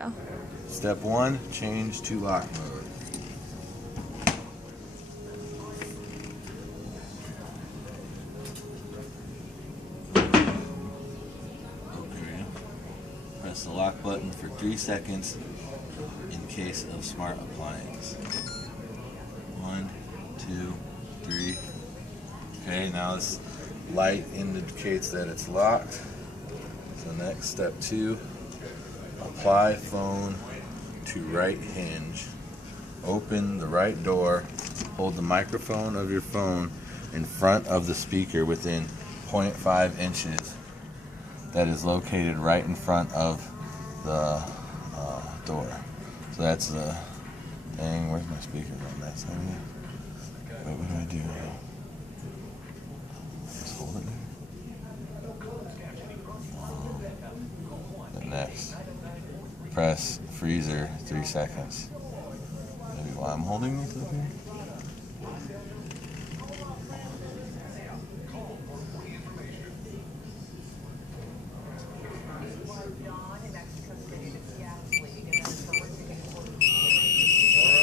Go. Step 1, change to lock mode. Okay. Press the lock button for 3 seconds in case of smart appliance. 1, 2, 3. Okay, now this light indicates that it's locked. So next, step 2, apply phone to right hinge. Open the right door. Hold the microphone of your phone in front of the speaker within 0.5 inches. That is located right in front of the door. So that's the thing. Where's my speaker on that side? Wait, what do I do? Just hold it there. Next, press freezer 3 seconds. Maybe while I'm holding this up here.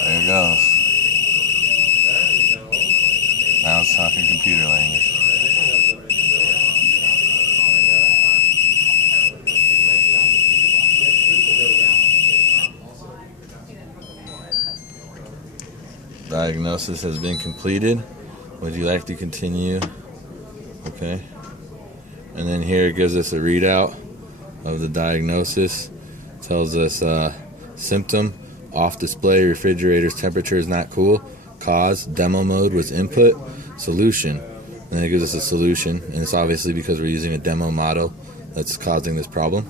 There it goes. Now it's talking computer language. Diagnosis has been completed. Would you like to continue? Okay. And then here it gives us a readout of the diagnosis. Tells us symptom, off display, refrigerator's temperature is not cool. Cause, demo mode was input. Solution. And then it gives us a solution. And it's obviously because we're using a demo model that's causing this problem.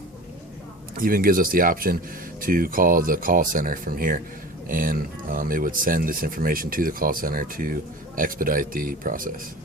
Even gives us the option to call the call center from here. And it would send this information to the call center to expedite the process.